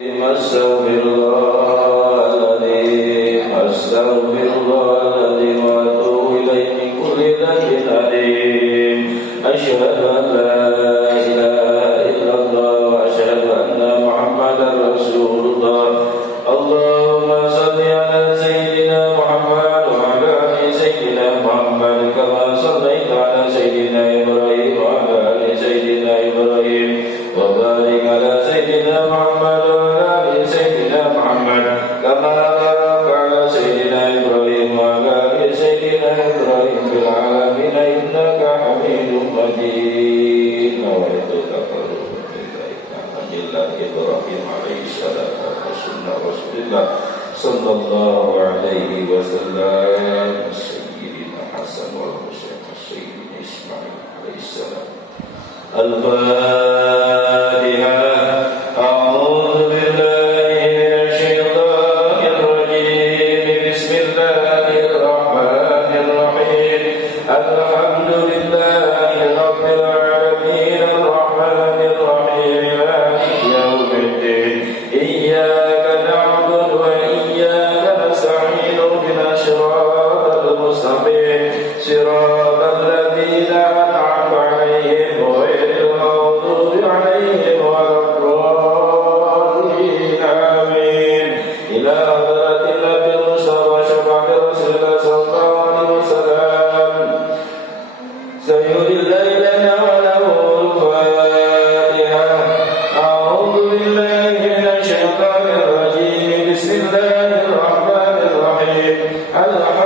أستغفر الله الذي أستغفر إلى إبراهيم في العالمين إنك حميد مجيد وإذ تقرب إليك عن الله إبراهيم عليه السلام وسنة رسول الله صلى الله عليه وسلم سيدنا حسن والحسين سيدنا إسماعيل عليه السلام الفاتحة I Hello.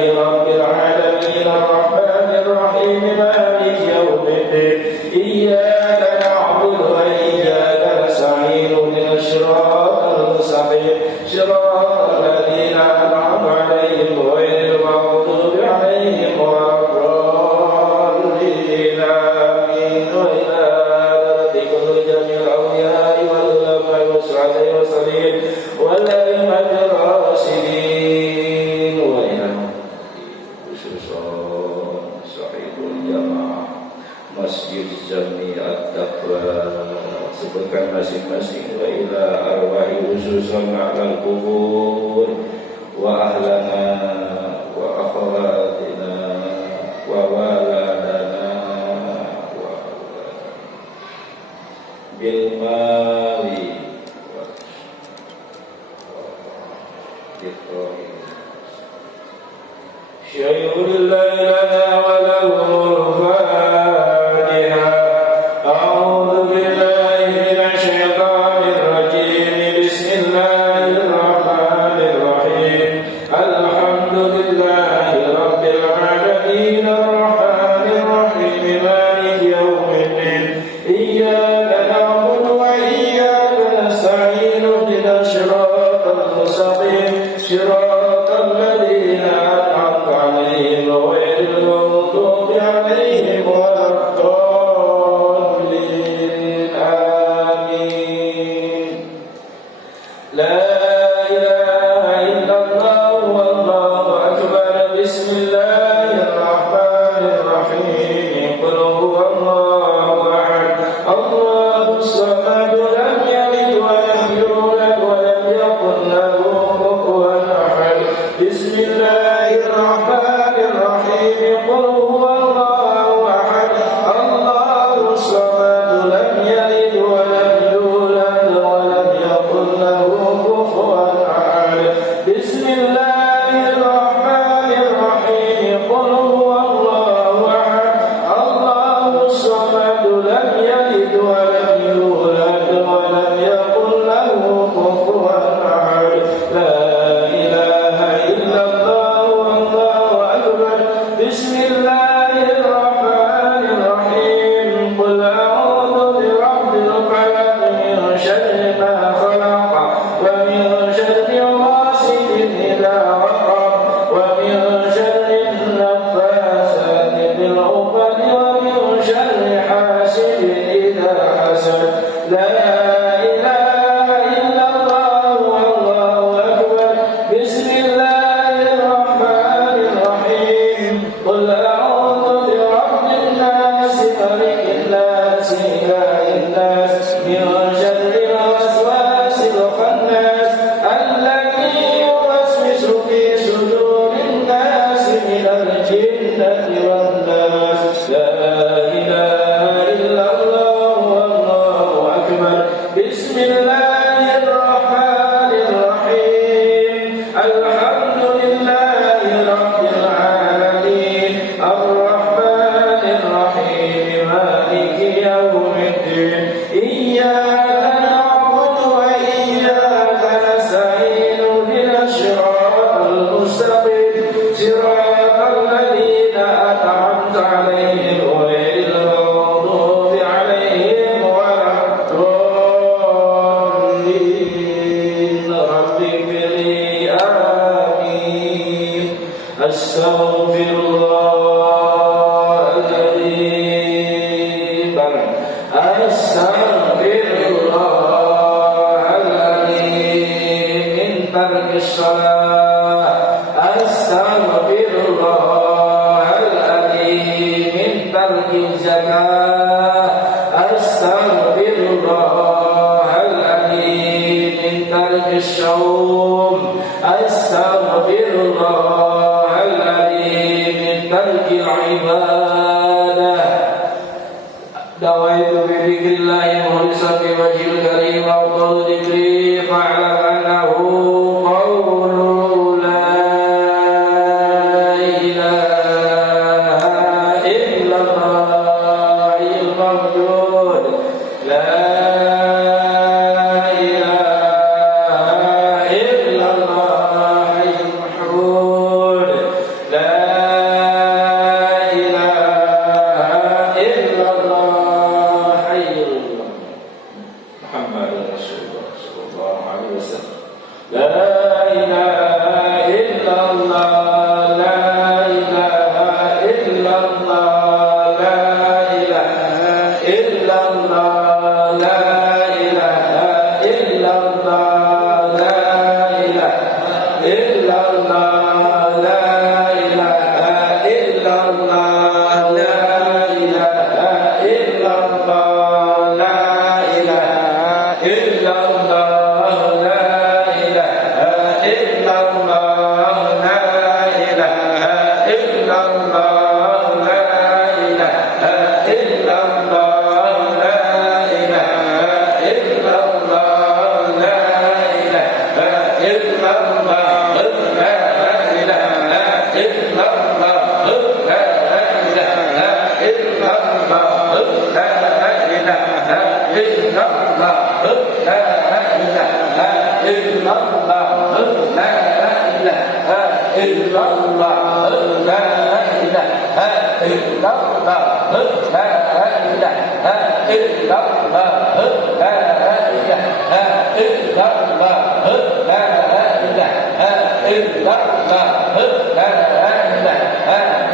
അറിയണം at-taqwa Sebutkan masing-masing Wa ila arwahi ususan ma'lal kubur Wa ahlana Wa akhwatina Wa waladana Wa waladana Bilmali Syai'ulillah Amen. برك الصلاة أستغفر الله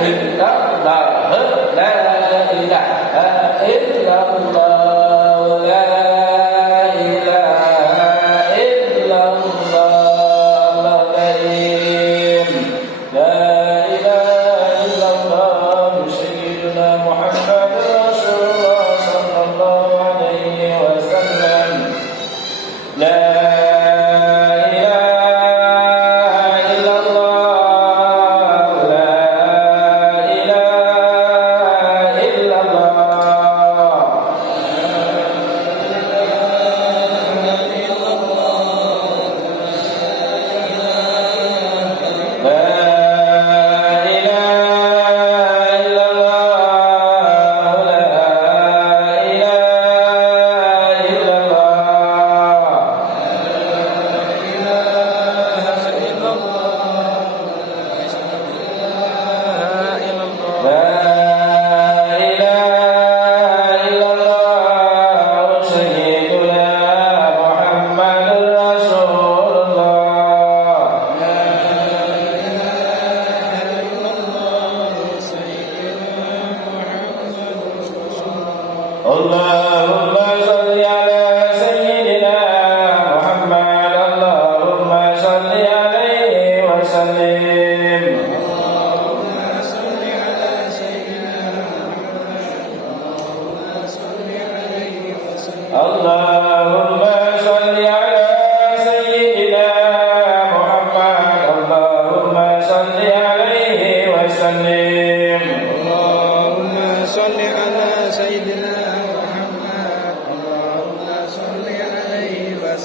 إلا الله لا إله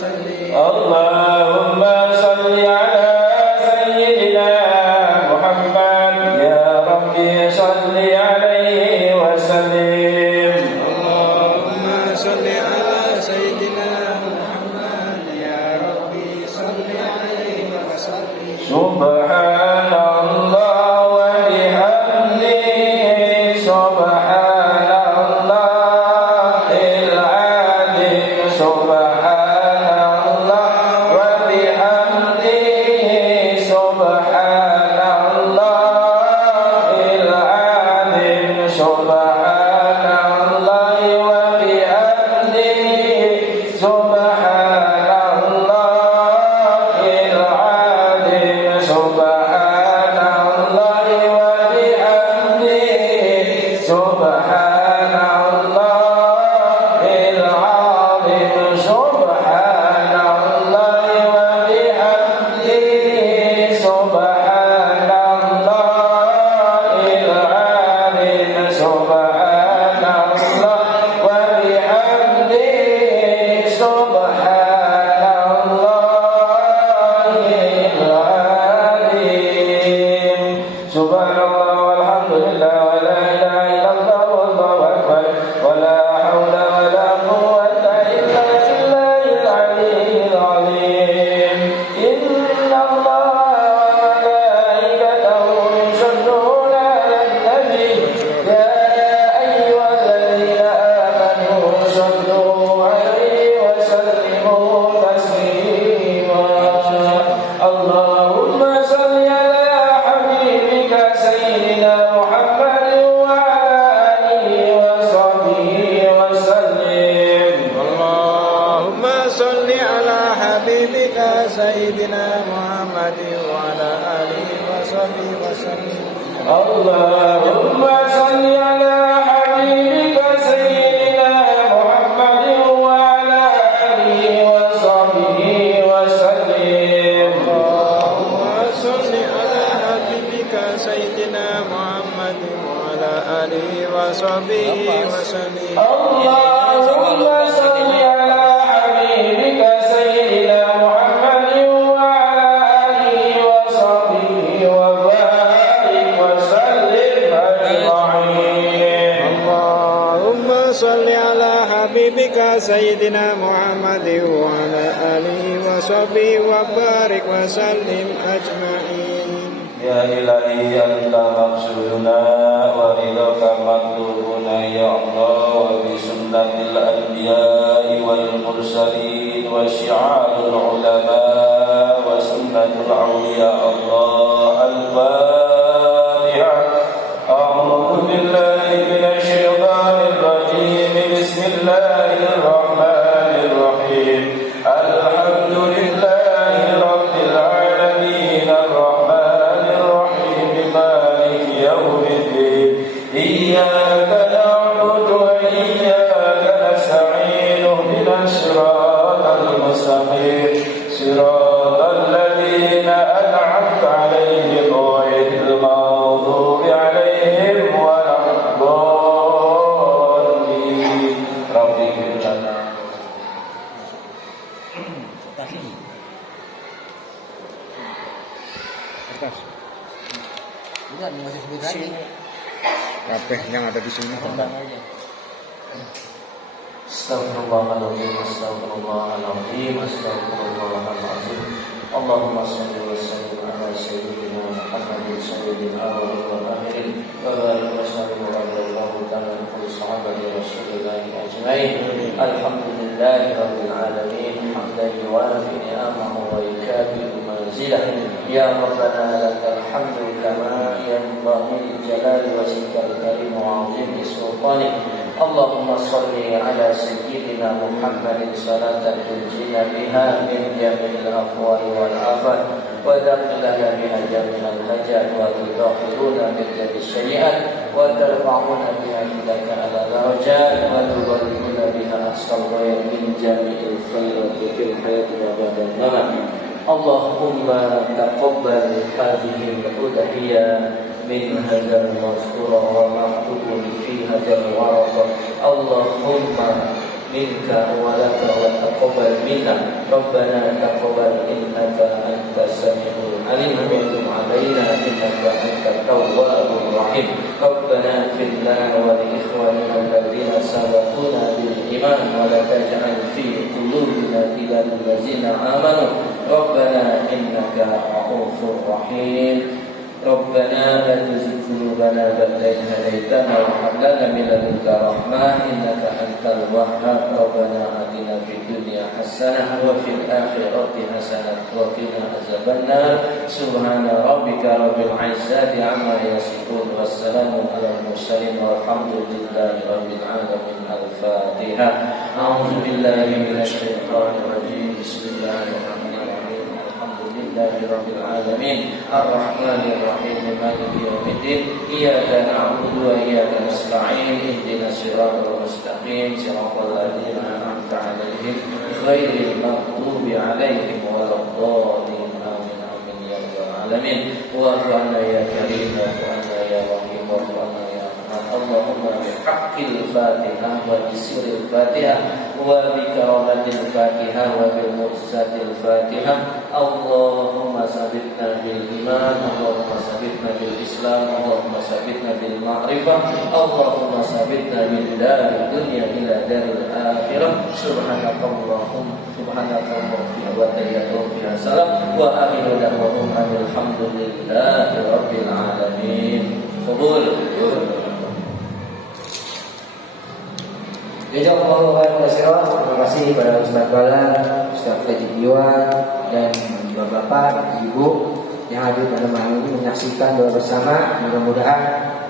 Allah. وبعيد وصحبه وسلم. اللهم صل على حبيبك وصحبه وبارك وسلم أجمعين يا إلهي أنت مقصودنا ورضاك مطلوبنا يا الله وبسنة الأنبياء والمرسلين وشعار العلماء وسنة الأولياء Kabeh yang ada di sini Tentang. Astaghfirullahaladzim, astaghfirullahaladzim, astaghfirullahaladzim. Allahumma salli سيدنا آله رضي الله تعالى عن كل الله أجمعين الحمد لله رب العالمين حمدا يوافي نعمه ويكافئ منزله يا ربنا لك الحمد كما ينبغي الجلال وجهك الكريم وعظيم سلطانك اللهم صل على سيدنا محمد صلاة تنجينا بها من جميع الأقوال والآفات وتقلنا بها جميع الهجر وتطهرنا من جميع الشريعات وترفعنا بها عندك على درجات وتبلغنا بها الغير من جميع الخيرات في الحياة وبعد الممات. اللهم تقبل هذه الأضحية من هذا المذكور ومكتوب في هذا الورق. اللهم منك ولك وتقبل منا. ربنا تقبل انك أنت السميع العليم وتب علينا إنك أنت التواب الرحيم. ربنا اغفر لنا ولاخواننا الذين سبقونا بالإيمان ولا تجعل في قلوبنا غلا للذين آمنوا. ربنا إنك رؤوف رحيم. ربنا لا بعد إذ هديتنا وهب لنا من لدنك رحمة إنك أنت الوهاب. ربنا آتنا في الدنيا حسنة وفي الآخرة حسنة وقنا عذاب النار. سبحان ربك رب العزة عما يصفون. والسلام على المرسلين. والحمد لله رب العالمين. الفاتحة. أعوذ بالله من الشيطان الرجيم. بسم الله الرحمن الرحيم لله رب العالمين الرحمن الرحيم مالك يوم الدين إياك نعبد وإياك نستعين اهدنا الصراط المستقيم صراط الذين أنعمت عليهم غير المغضوب عليهم ولا الضالين آمين آمين يا رب العالمين واعف عنا يا كريم واعف عنا يا رحيم واعف عنا يا رحمن اللهم بحق الفاتحة وبسر الفاتحة وبكرامة الفاتحة وبمعجزات الفاتحة اللهم ثبتنا بالإيمان اللهم ثبتنا بالإسلام اللهم ثبتنا بالمعرفة اللهم ثبتنا من دار الدنيا إلى دار الآخرة سبحانك اللهم سبحانك اللهم وتحياتهم فيها سلام وآخر دعواهم أن الحمد لله رب العالمين قبول Jazakallahu khairan katsiran. Terima kasih kepada Ustaz Bala, Ustaz Fadi Iwan dan Bapak-bapak, Ibu yang hadir pada malam ini menyaksikan doa bersama. Mudah-mudahan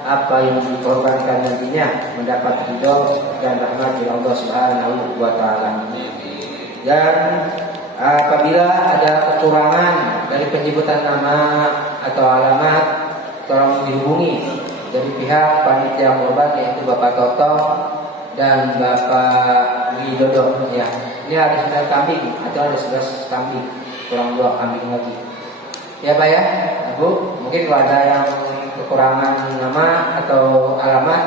apa yang dikorbankan nantinya mendapat ridho dan rahmat dari Allah Subhanahu wa taala. Dan apabila ada kekurangan dari penyebutan nama atau alamat, tolong dihubungi dari pihak panitia korban yaitu Bapak Toto dan Bapak Widodo ya. Ini ada sembilan kambing atau ada sebelas kambing, kurang dua kambing lagi. Ya Pak ya, Bu, mungkin kalau ada yang kekurangan nama atau alamat,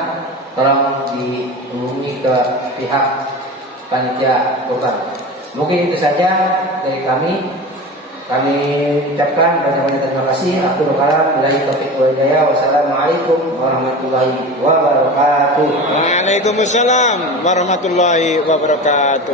tolong dihubungi ke pihak panitia korban. Mungkin itu saja dari kami. Kami ucapkan banyak-banyak terima kasih. Aku kalam taufiq wal hidayah. Wassalamualaikum warahmatullahi wabarakatuh. Waalaikumsalam warahmatullahi wabarakatuh.